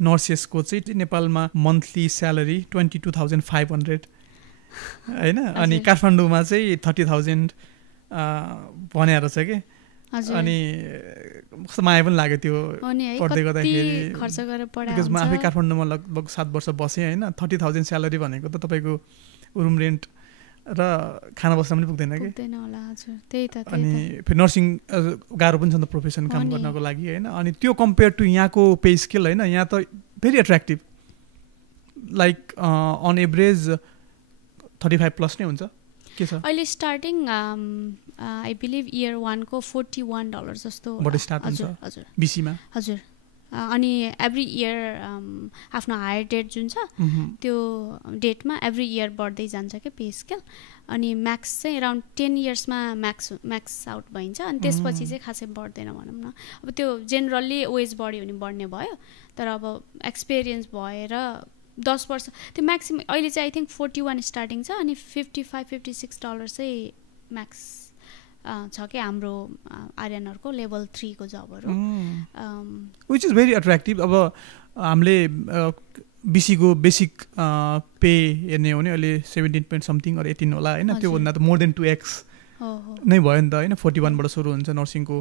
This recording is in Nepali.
नर्सेसको चाहिँ नेपालमा मन्थली स्यालेरी 22,500 होइन अनि काठमाडौँमा चाहिँ 30,000 भनेर रहेछ कि अनि कस्तो माया पनि लाग्यो त्यो पढ्दै गर्दाखेरि बिकज म आफै काठमाडौँमा लगभग 7 वर्ष बसेँ होइन 30,000 स्यालेरी भनेको त तपाईँको रुम रेन्ट र खाना बस्न पनि पुग्दैन कि अनि फेरि नर्सिङ गाह्रो पनि छ नि त प्रोफेसन काम गर्नको लागि होइन अनि त्यो कम्पेयर टु यहाँको पे स्केल होइन यहाँ त very attractive like an average 35 plus नै हुन्छ के छ अहिले स्टार्टिङ आई बिलिभ इयर 1 को $41 जस्तो बाट स्टार्ट हुन्छ बीसीमा हजुर अनि एभ्री इयर आफ्नो हायर डेट जुन छ त्यो डेटमा एभ्री इयर बढ्दै जान्छ क्या पे स्केल अनि म्याक्स चाहिँ अराउन्ड 10 इयर्समा म्याक्स आउट भइन्छ अनि त्यसपछि चाहिँ खासै बढ्दैन भनौँ न अब त्यो जेनरली ओएज बढ्यो भने बढ्ने भयो तर अब एक्सपिरियन्स भएर 10 वर्ष त्यो म्याक्सिमम अहिले चाहिँ आई थिङ्क 41 स्टार्टिङ छ अनि $55-56 चाहिँ म्याक्स छ कि हाम्रो आर्यनहरूको लेभल 3 को जबहरू विच इज भेरी एट्र्याक्टिभ अब हामीले बीसीको बेसिक पे हेर्ने हो भने अहिले 17 or 18 होला होइन त्योभन्दा त मोर देन 2x नै भयो नि त होइन 41 बाट सुरु हुन्छ नर्सिङको